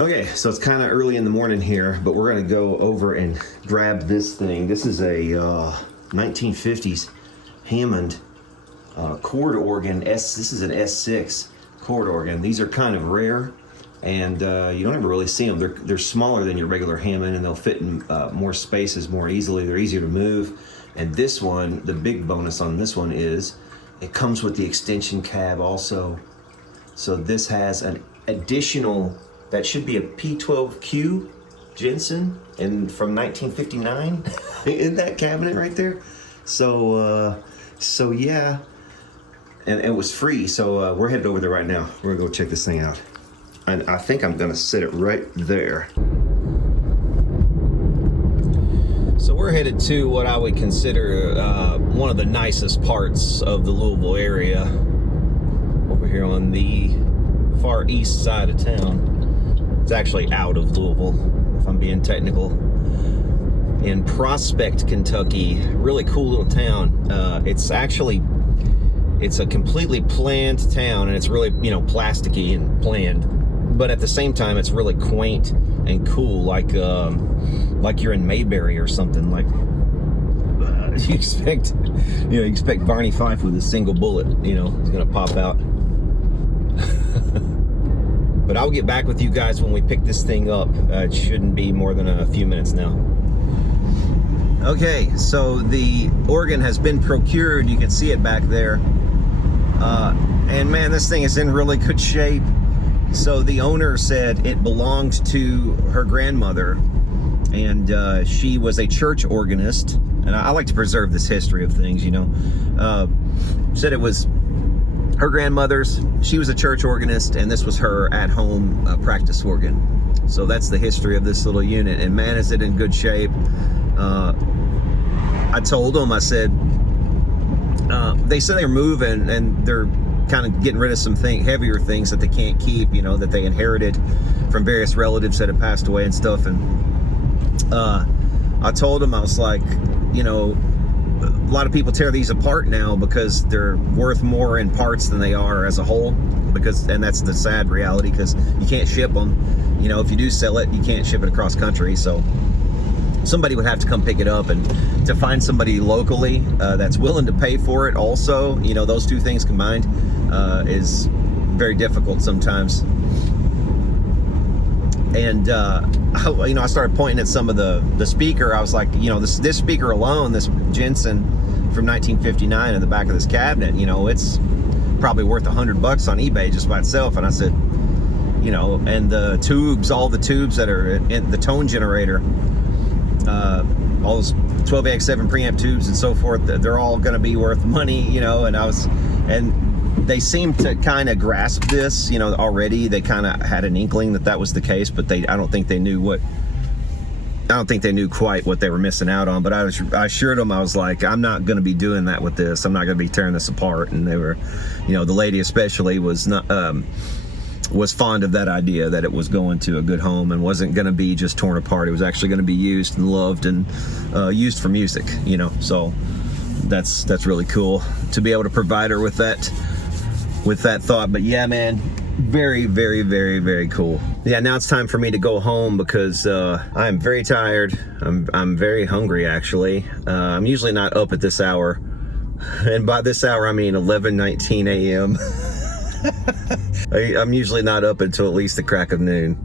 Okay, so it's kind of early in the morning here, but we're gonna go over and grab this thing. This is a 1950s Hammond chord organ. This is an S6 chord organ. These are kind of rare, and you don't ever really see them. They're smaller than your regular Hammond, and they'll fit in more spaces more easily. They're easier to move. And this one, the big bonus on this one is it comes with the extension cab also. So this has an additional, that should be a P12Q Jensen and from 1959 in that cabinet right there. So yeah, and it was free. So we're headed over there right now. We're gonna go check this thing out. And I think I'm gonna set it right there. So we're headed to what I would consider one of the nicest parts of the Louisville area, over here on the far east side of town. It's actually out of Louisville, if I'm being technical. In Prospect, Kentucky, really cool little town. It's a completely planned town, and it's really, plasticky and planned. But at the same time, it's really quaint and cool, like you're in Mayberry or something. Like you expect Barney Fife with a single bullet, he's gonna pop out. But I'll get back with you guys when we pick this thing up. It shouldn't be more than a few minutes now. Okay, so the organ has been procured. You can see it back there. And man, this thing is in really good shape. So the owner said it belonged to her grandmother, and she was a church organist. And I like to preserve this history of things, said it was her grandmother's. She was a church organist, and this was her at-home practice organ. So that's the history of this little unit. And man, is it in good shape. I told them, I said, they said they're moving and they're kind of getting rid of some heavier things that they can't keep, that they inherited from various relatives that have passed away and stuff. And I told them, I was like, a lot of people tear these apart now because they're worth more in parts than they are as a whole, and that's the sad reality, because you can't ship them. If you do sell it, you can't ship it across country, so somebody would have to come pick it up, and to find somebody locally that's willing to pay for it also, those two things combined is very difficult sometimes. And I started pointing at some of the speaker. I was like, this speaker alone, this Jensen from 1959 in the back of this cabinet, it's probably worth $100 on eBay just by itself. And I said, and the tubes, all the tubes that are in the tone generator, all those 12AX7 preamp tubes and so forth, they're all going to be worth money, and they seemed to kind of grasp this, already. They kind of had an inkling that was the case, but I don't think they knew quite what they were missing out on. But I assured them, I was like, I'm not going to be doing that with this. I'm not going to be tearing this apart. And they were, the lady especially was not, was fond of that idea that it was going to a good home and wasn't going to be just torn apart. It was actually going to be used and loved and used for music, so that's really cool to be able to provide her with that thought. But yeah, man, very, very, very, very cool. Yeah, now it's time for me to go home because I'm very tired. I'm very hungry, actually. I'm usually not up at this hour, and by this hour I mean 11:19 a.m. I'm usually not up until at least the crack of noon,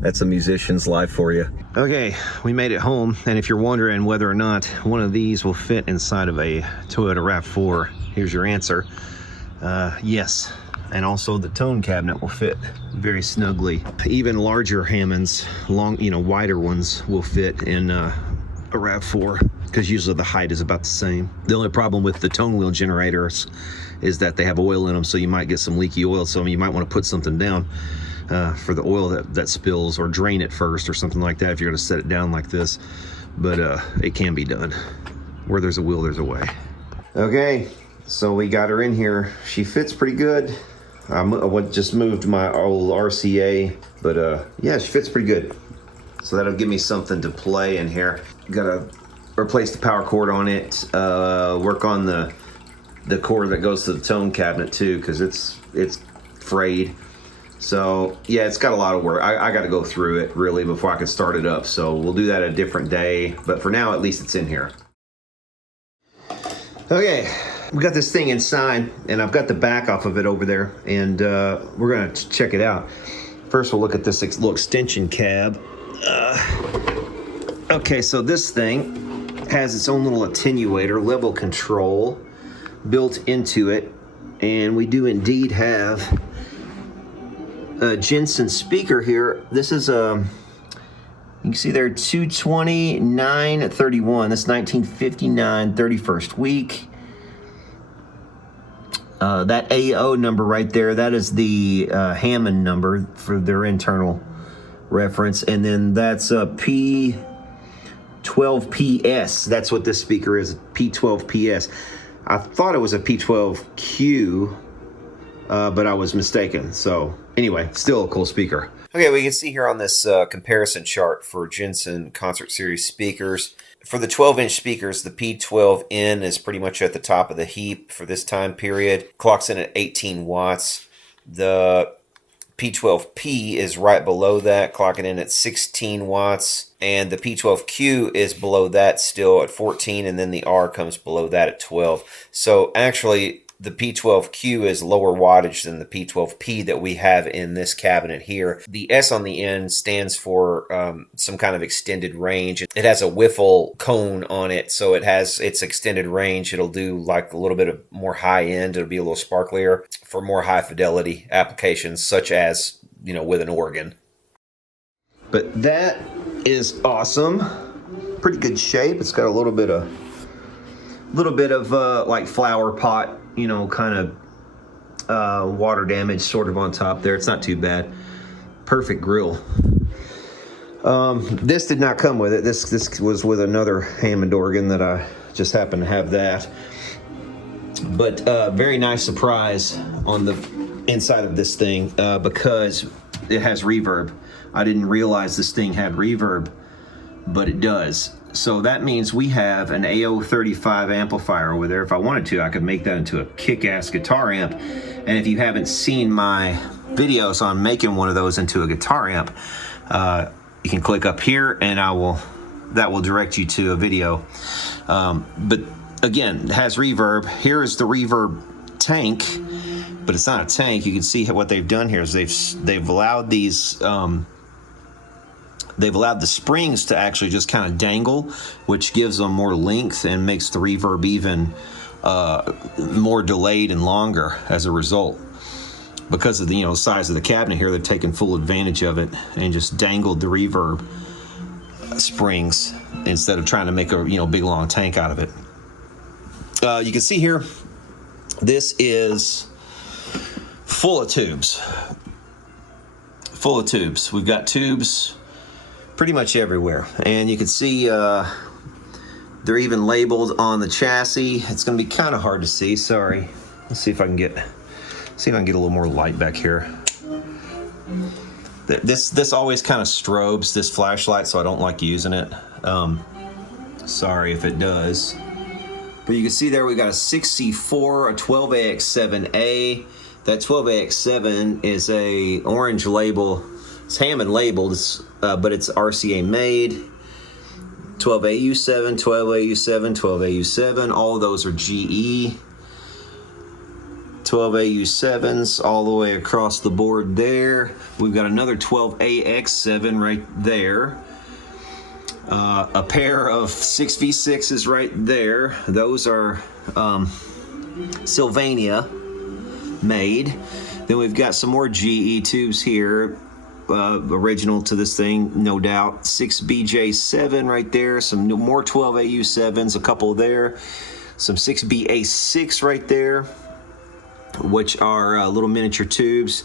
That's a musician's life for you. Okay, we made it home, and if you're wondering whether or not one of these will fit inside of a Toyota RAV4, here's your answer. Yes, and also the tone cabinet will fit very snugly. Even larger Hammonds, wider ones, will fit in a RAV4, because usually the height is about the same. The only problem with the tone wheel generators is that they have oil in them, so you might get some leaky oil, so you might want to put something down for the oil that spills, or drain it first or something like that if you're going to set it down like this. But it can be done. Where there's a will, there's a way. Okay, so we got her in here. She fits pretty good. I just moved my old RCA, but yeah, she fits pretty good. So that'll give me something to play in here. Gotta replace the power cord on it, work on the cord that goes to the tone cabinet too, because it's frayed. So yeah, it's got a lot of work. I got to go through it really before I can start it up. So we'll do that a different day. But for now, at least it's in here. Okay, we got this thing inside, and I've got the back off of it over there, and we're gonna check it out. First, we'll look at this little extension cab. Okay, so this thing has its own little attenuator, level control built into it, and we do indeed have a Jensen speaker here. This is you can see there 22931. That's 1959, 31st week. That AO number right there, that is the Hammond number for their internal reference, and then that's a P12PS. That's what this speaker is, P12PS. I thought it was a P12Q, but I was mistaken. So anyway, still a cool speaker. Okay, we can see here on this comparison chart for Jensen Concert Series speakers. For the 12-inch speakers, the P12N is pretty much at the top of the heap for this time period. Clocks in at 18 watts. The P12P is right below that, clocking in at 16 watts. And the P12Q is below that still at 14, and then the R comes below that at 12. So actually, the P12Q is lower wattage than the P12P that we have in this cabinet here. The S on the end stands for some kind of extended range. It has a wiffle cone on it, so it has its extended range. It'll do like a little bit of more high end. It'll be a little sparklier for more high fidelity applications, such as, you know, with an organ. But that is awesome. Pretty good shape. It's got a little bit of like flower pot, you know, kind of water damage sort of on top there. It's not too bad. Perfect grill. This did not come with it. This was with another Hammond organ that I just happened to have that. But very nice surprise on the inside of this thing because it has reverb. I didn't realize this thing had reverb, but it does. So that means we have an AO35 amplifier over there. If I wanted to, I could make that into a kick-ass guitar amp. And if you haven't seen my videos on making one of those into a guitar amp, you can click up here and that will direct you to a video. But again, it has reverb. Here is the reverb tank, but it's not a tank. You can see what they've done here is they've allowed these they've allowed the springs to actually just kind of dangle, which gives them more length and makes the reverb even more delayed and longer as a result. Because of the, you know, size of the cabinet here, they've taken full advantage of it and just dangled the reverb springs instead of trying to make a, you know, big long tank out of it. You can see here, this is full of tubes. Full of tubes. We've got tubes pretty much everywhere, and you can see they're even labeled on the chassis. It's going to be kind of hard to see. Sorry. Let's see if I can get a little more light back here. This always kind of strobes, this flashlight, so I don't like using it. Sorry if it does. But you can see there we got a 6C4, a 12AX7A. That 12AX7 is a orange label. It's Hammond labeled, but it's RCA made. 12AU7, 12AU7, 12AU7. All of those are GE. 12AU7s all the way across the board there. We've got another 12AX7 right there. A pair of 6V6s right there. Those are Sylvania made. Then we've got some more GE tubes here. Original to this thing, no doubt. 6BJ7 right there. Some more 12AU7s, a couple there. Some 6BA6 right there, which are little miniature tubes.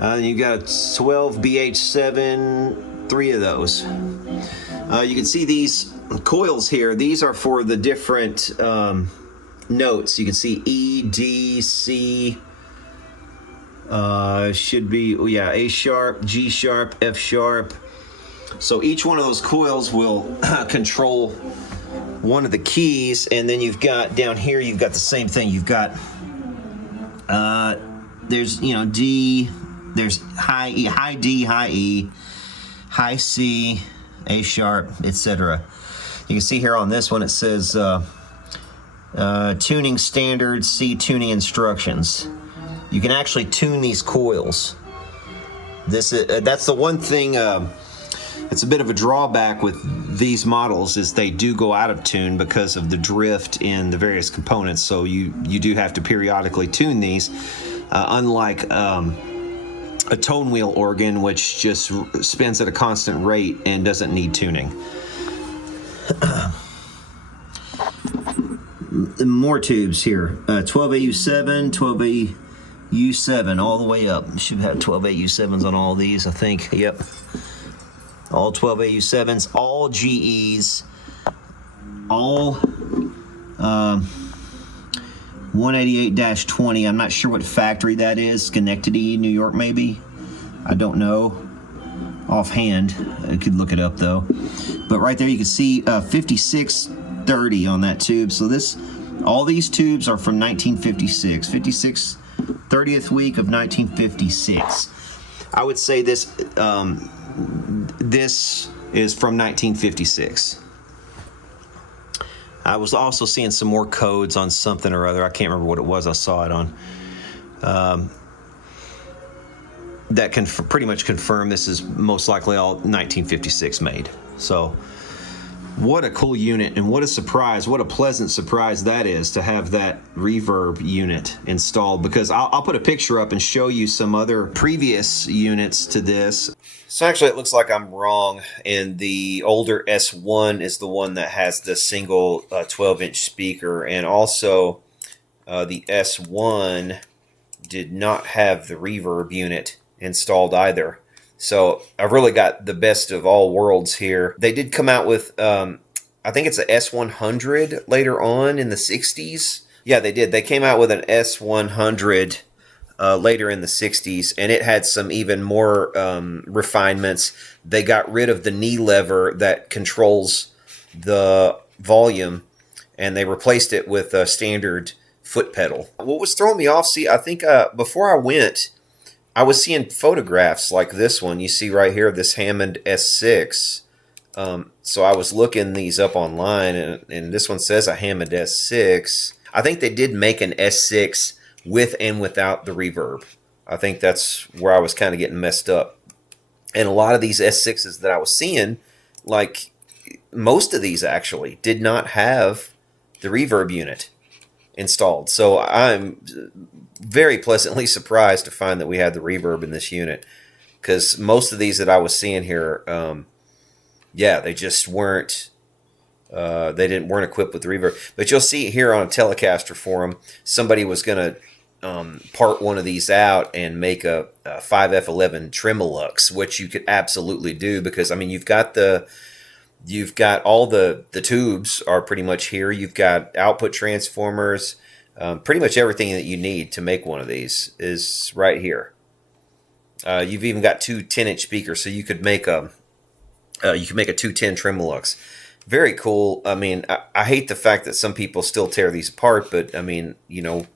You got a 12BH7, 3 of those. You can see these coils here. These are for the different notes. You can see E, D, C, should be, yeah, A sharp, G sharp, F sharp. So each one of those coils will control one of the keys, and then you've got down here, you've got the same thing. You've got there's, you know, D, There's high E, high D, high E, high C, A sharp, etc. You can see here on this one it says tuning standards, C tuning instructions. You can actually tune these coils. This is, that's the one thing. It's a bit of a drawback with these models is they do go out of tune because of the drift in the various components. So you do have to periodically tune these, unlike a tone wheel organ, which just spins at a constant rate and doesn't need tuning. More tubes here. 12AU7, 12AU7, all the way up. Should have 12AU7s on all these, I think. Yep. All 12AU7s, all GEs, all 188-20. I'm not sure what factory that is. Schenectady, New York, maybe. I don't know offhand. I could look it up though. But right there you can see 5630 on that tube. So all these tubes are from 1956. 30th week of 1956. I would say this is from 1956. I was also seeing some more codes on something or other. I can't remember what it was. I saw it on. That can pretty much confirm this is most likely all 1956 made. So what a cool unit, and what a surprise, what a pleasant surprise that is to have that reverb unit installed, because I'll put a picture up and show you some other previous units to this. So actually it looks like I'm wrong, and the older S1 is the one that has the single 12-inch speaker, and also the S1 did not have the reverb unit installed either. So I've really got the best of all worlds here. They did come out with, I think it's a S100 later on in the 60s. Yeah, they did. They came out with an S100 later in the 60s, and it had some even more refinements. They got rid of the knee lever that controls the volume, and they replaced it with a standard foot pedal. What was throwing me off, see, I think before I went, I was seeing photographs like this one. You see right here, this Hammond S6. So I was looking these up online, and this one says a Hammond S6. I think they did make an S6 with and without the reverb. I think that's where I was kind of getting messed up. And a lot of these S6s that I was seeing, like most of these actually, did not have the reverb unit installed. So I'm very pleasantly surprised to find that we had the reverb in this unit, because most of these that I was seeing here, yeah, they just weren't weren't equipped with the reverb. But you'll see here on a Telecaster forum, somebody was going to part one of these out and make a 5F11 Tremolux, which you could absolutely do, because I mean you've got all the tubes are pretty much here. You've got output transformers. Pretty much everything that you need to make one of these is right here. You've even got two 10-inch speakers, so you could make a 210 Tremolux. Very cool. I mean, I hate the fact that some people still tear these apart, but I mean, you know,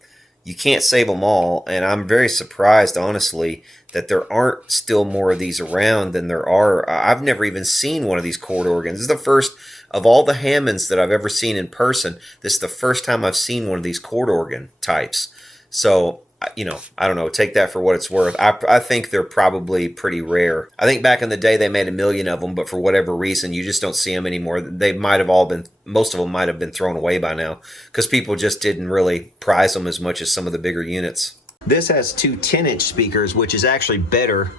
you can't save them all, and I'm very surprised, honestly, that there aren't still more of these around than there are. I've never even seen one of these chord organs. This is the first of all the Hammonds that I've ever seen in person. This is the first time I've seen one of these chord organ types. So, you know, I don't know, take that for what it's worth. I think they're probably pretty rare. I think back in the day they made 1 million of them, but for whatever reason, you just don't see them anymore. They might have all been, most of them might have been thrown away by now, because people just didn't really prize them as much as some of the bigger units. This has two 10-inch speakers, which is actually better,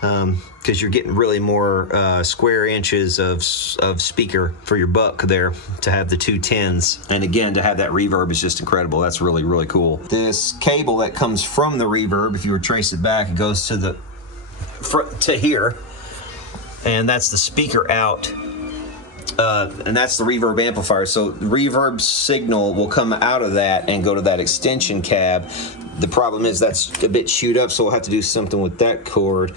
because you're getting really more square inches of speaker for your buck there to have the two 10s. And again, to have that reverb is just incredible. That's really, really cool. This cable that comes from the reverb, if you were to trace it back, it goes to the front to here, and that's the speaker out. And that's the reverb amplifier. So the reverb signal will come out of that and go to that extension cab. The problem is that's a bit chewed up, so we'll have to do something with that cord.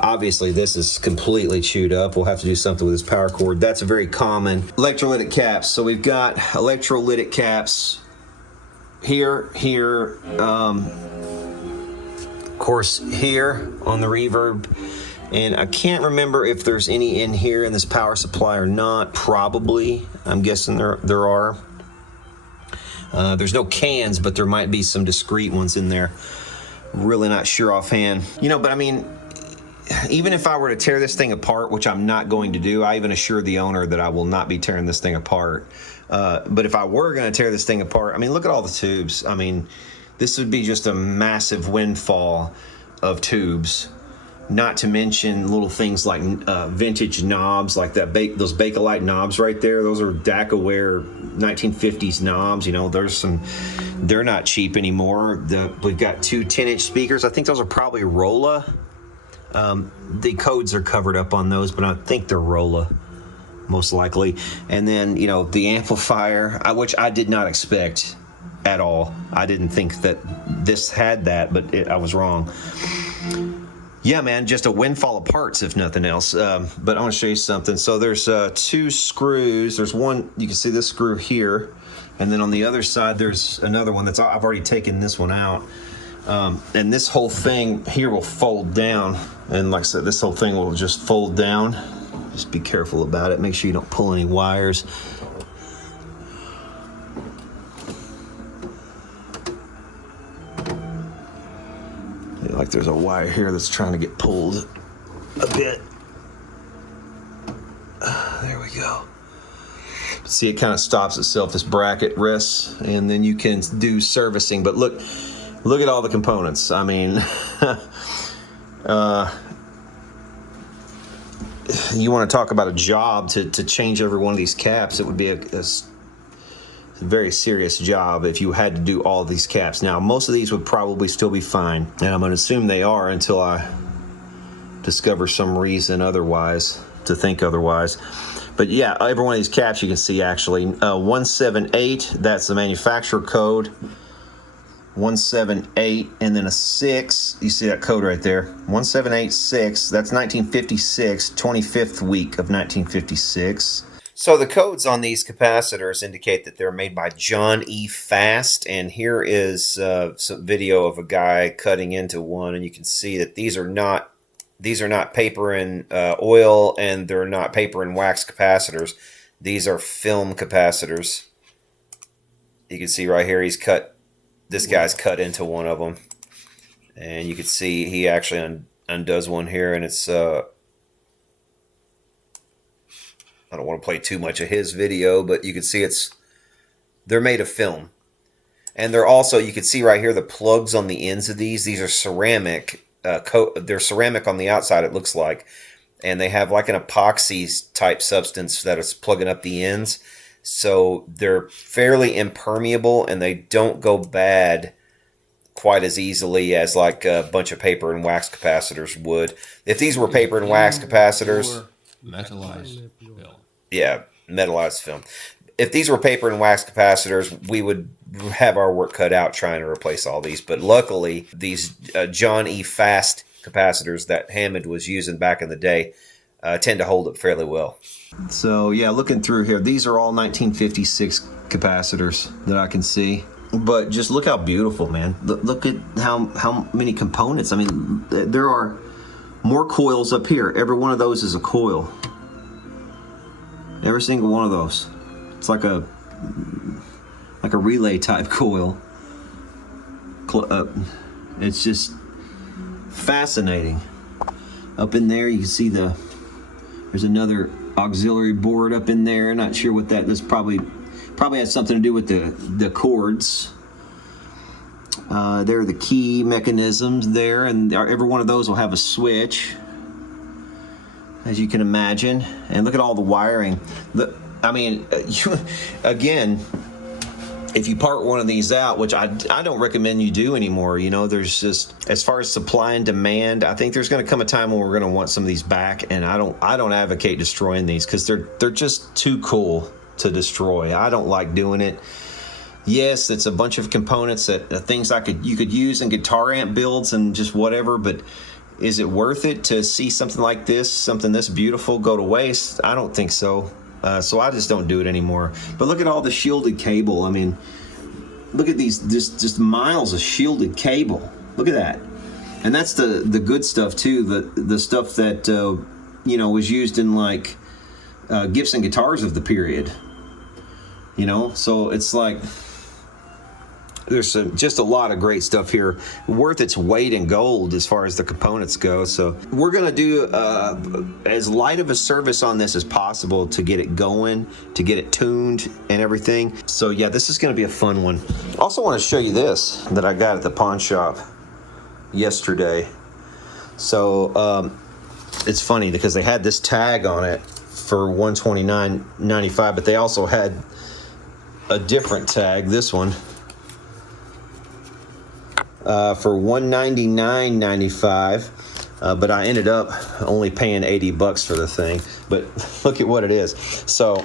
Obviously, this is completely chewed up. We'll have to do something with this power cord. That's a very common. Electrolytic caps. So we've got electrolytic caps here, course, here on the reverb. And I can't remember if there's any in here in this power supply or not. Probably. I'm guessing there are. There's no cans, but there might be some discrete ones in there. Really not sure offhand. You know, but I mean, even if I were to tear this thing apart, which I'm not going to do, I even assured the owner that I will not be tearing this thing apart. But if I were going to tear this thing apart, I mean, look at all the tubes. I mean, this would be just a massive windfall of tubes. Not to mention little things like vintage knobs, like those Bakelite knobs right there. Those are DAC-aware 1950s knobs. You know, they're not cheap anymore. We've got two 10-inch speakers. I think those are probably Rolla. The codes are covered up on those, but I think they're Rolla, most likely. And then, you know, the amplifier, which I did not expect at all. I didn't think that this had that, but I was wrong. Yeah, man, just a windfall of parts, if nothing else. But I want to show you something. So there's two screws. There's one, you can see this screw here. And then on the other side, there's another one that's, I've already taken this one out. And this whole thing here will fold down. And like I said, this whole thing will just fold down. Just be careful about it. Make sure you don't pull any wires. Like there's a wire here that's trying to get pulled a bit. There we go. See, it kind of stops itself. This bracket rests, and then you can do servicing. But look at all the components. I mean, you want to talk about a job to change every one of these caps. It would be a very serious job if you had to do all of these caps. Now, most of these would probably still be fine, and I'm going to assume they are until I discover some reason otherwise, to think otherwise. But yeah, every one of these caps you can see actually. 178, that's the manufacturer code. 178, and then a 6, you see that code right there. 1786, that's 1956, 25th week of 1956. So the codes on these capacitors indicate that they're made by John E. Fast, and here is some video of a guy cutting into one, and you can see that these are not paper and oil, and they're not paper and wax capacitors. These are film capacitors. You can see right here this guy's cut into one of them, and you can see he actually undoes one here, and it's I don't want to play too much of his video, but you can see they're made of film. And they're also, you can see right here, the plugs on the ends of these are ceramic. They're ceramic on the outside, it looks like. And they have like an epoxy type substance that is plugging up the ends. So they're fairly impermeable, and they don't go bad quite as easily as like a bunch of paper and wax capacitors would. If these were paper and wax capacitors... Metallized film. Yeah, metallized film. If these were paper and wax capacitors, we would have our work cut out trying to replace all these. But luckily, these John E. Fast capacitors that Hammond was using back in the day tend to hold up fairly well. So yeah, looking through here, these are all 1956 capacitors that I can see. But just look how beautiful, man. Look at how many components. I mean, there are more coils up here. Every one of those is a coil. Every single one of those. It's like a relay type coil. It's just fascinating. Up in there you can see there's another auxiliary board up in there. Not sure what that is. Probably has something to do with the cords. There are the key mechanisms there, and every one of those will have a switch, as you can imagine. And look at all the wiring. I mean, again, if you part one of these out, which I don't recommend you do anymore, you know, there's just, as far as supply and demand, I think there's going to come a time when we're going to want some of these back, and I don't advocate destroying these because they're just too cool to destroy. I don't like doing it. Yes, it's a bunch of components that things you could use in guitar amp builds and just whatever, but is it worth it to see something like this, something this beautiful, go to waste? I don't think so. So I just don't do it anymore. But look at all the shielded cable. I mean, look at these, just miles of shielded cable. Look at that. And that's the good stuff too. The stuff that you know, was used in like Gibson guitars of the period. You know, so it's like there's just a lot of great stuff here, worth its weight in gold as far as the components go. So we're gonna do as light of a service on this as possible to get it going, to get it tuned and everything. So yeah, this is gonna be a fun one. Also want to show you this that I got at the pawn shop yesterday. So it's funny because they had this tag on it for $129.95, but they also had a different tag, this one, for $199.95, but I ended up only paying $80 for the thing. But look at what it is. So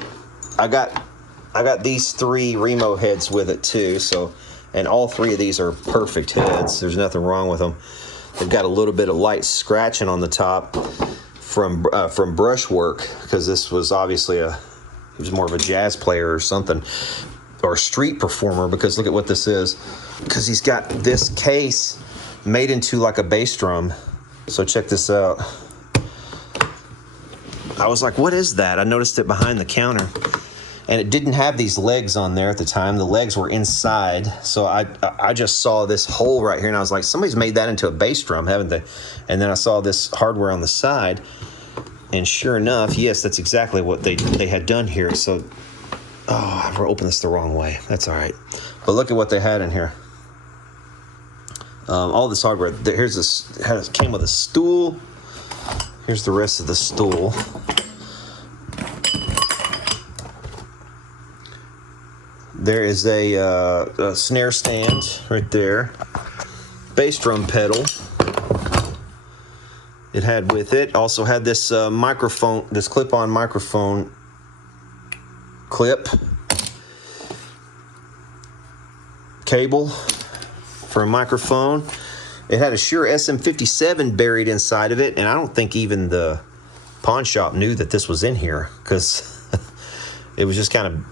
I got these 3 Remo heads with it too. So, and all 3 of these are perfect heads. There's nothing wrong with them. They've got a little bit of light scratching on the top from brushwork, because this was obviously he was more of a jazz player or something, or a street performer, because look at what this is. Because he's got this case made into like a bass drum. So check this out. I was like, what is that? I noticed it behind the counter, and it didn't have these legs on there at the time. The legs were inside. So I just saw this hole right here, and I was like, somebody's made that into a bass drum, haven't they? And then I saw this hardware on the side, and sure enough, yes, that's exactly what they had done here. So, oh, I opened this the wrong way. That's all right. But look at what they had in here. All this hardware. Here's this. It came with a stool. Here's the rest of the stool. There is a snare stand right there. Bass drum pedal. It had with it. Also had this microphone, this clip-on microphone clip. Cable for a microphone. It had a Shure SM57 buried inside of it, and I don't think even the pawn shop knew that this was in here, because it was just kind of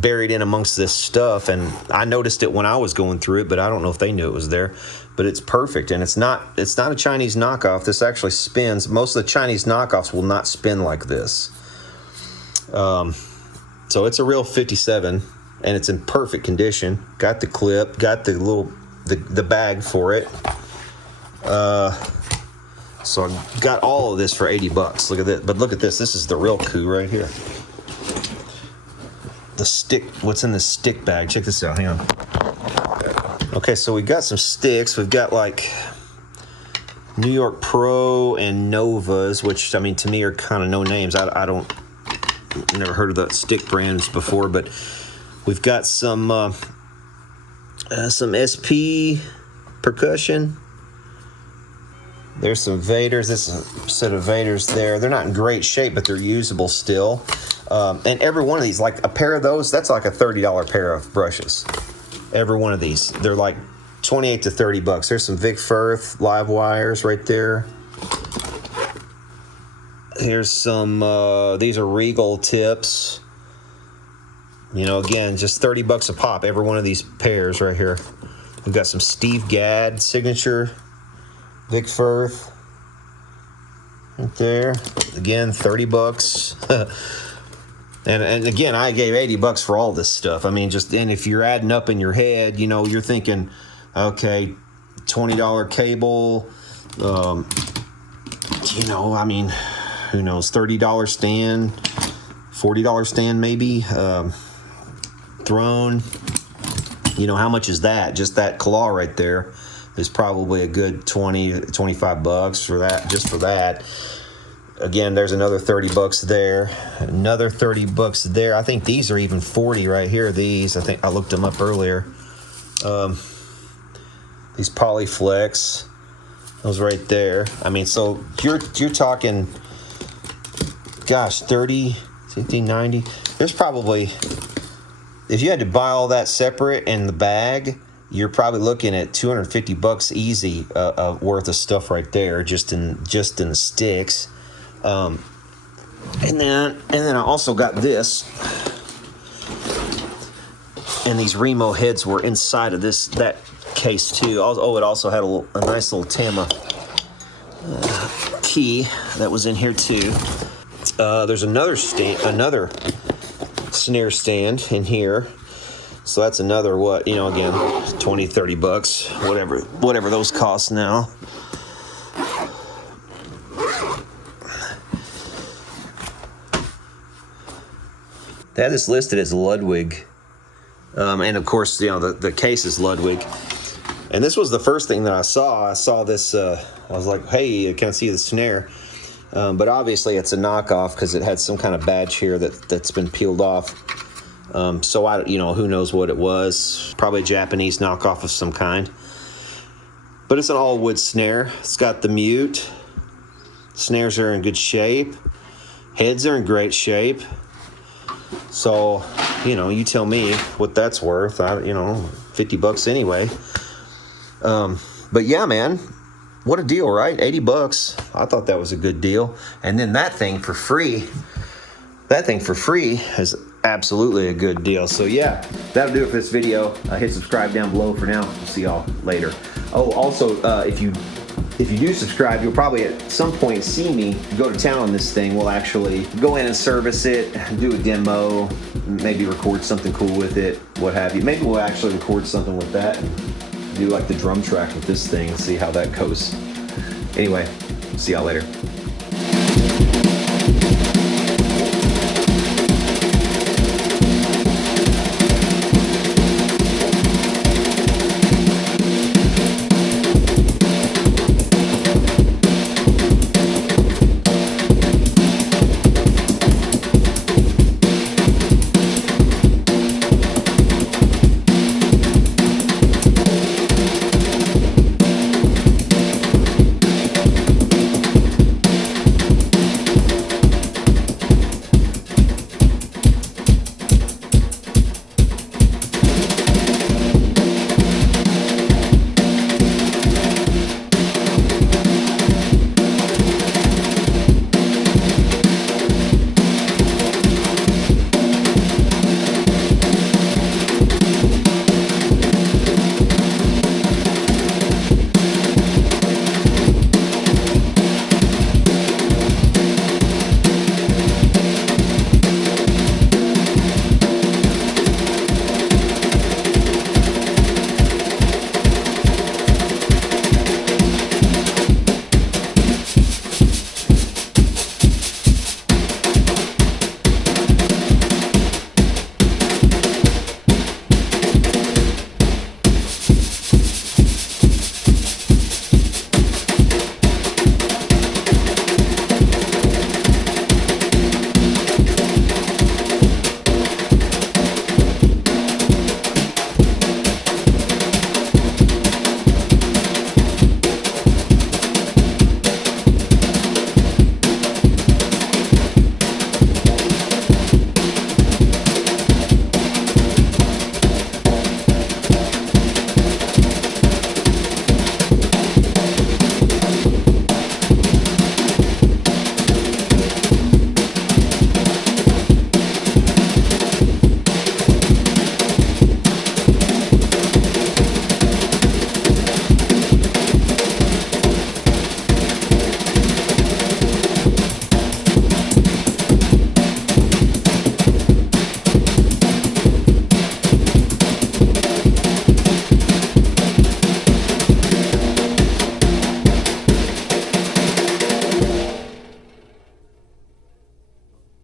buried in amongst this stuff, and I noticed it when I was going through it, but I don't know if they knew it was there. But it's perfect, and it's not a Chinese knockoff. This actually spins. Most of the Chinese knockoffs will not spin like this. So it's a real 57, and it's in perfect condition. Got the clip, got the little the bag for it. So I got all of this for $80. Look at this. But look at this. This is the real coup right here. The stick. What's in this stick bag? Check this out. Hang on. Okay, so we got some sticks. We've got like New York Pro and Novas, which I mean to me are kind of no names. I don't never heard of the stick brands before, but we've got some SP percussion. There's some Vaders. This is a set of Vaders there. They're not in great shape, but they're usable still. And every one of these, like a pair of those, that's like a $30 pair of brushes. Every one of these. They're like 28 to $30. There's some Vic Firth live wires right there. Here's some, these are Regal tips. You know, again, just $30 a pop, every one of these pairs right here. We've got some Steve Gadd signature Vic Firth right there. Again, $30. And again, I gave $80 for all this stuff. I mean, and if you're adding up in your head, you know, you're thinking, okay, $20 cable, you know, I mean, who knows, $30 stand, $40 stand maybe, throne. You know, how much is that? Just that claw right there is probably a good $20, $25 for that, just for that. Again, there's another $30 there, another $30 there. I think these are even 40 right here. These, I think I looked them up earlier. These Polyflex, those right there. I mean, so you're talking, gosh, 30, 50, 90. There's probably, if you had to buy all that separate in the bag, you're probably looking at $250 easy worth of stuff right there, just in the sticks. And then I also got this, and these Remo heads were inside of that case too. Oh, it also had a nice little Tama key that was in here too. There's another snare stand in here. So that's another, what, you know, again, 20, 30 bucks, whatever those cost now. They had this listed as Ludwig. And of course, you know, the case is Ludwig. And this was the first thing that I saw. I saw this, I was like, hey, can I see the snare? But obviously it's a knockoff because it had some kind of badge here that's been peeled off. So you know, who knows what it was? Probably a Japanese knockoff of some kind. But it's an all wood snare. It's got the mute. Snares are in good shape. Heads are in great shape. So, you know, you tell me what that's worth. You know, 50 bucks anyway. But yeah, man, what a deal, right? 80 bucks. I thought that was a good deal. And then that thing for free. That thing for free is absolutely a good deal. So yeah, that'll do it for this video. Hit subscribe down below for now. We'll see y'all later. Oh, also, if you do subscribe, you'll probably at some point see me go to town on this thing. We'll actually go in and service it, do a demo, maybe record something cool with it, what have you. Maybe we'll actually record something with that and do like the drum track with this thing and see how that goes. Anyway, see y'all later.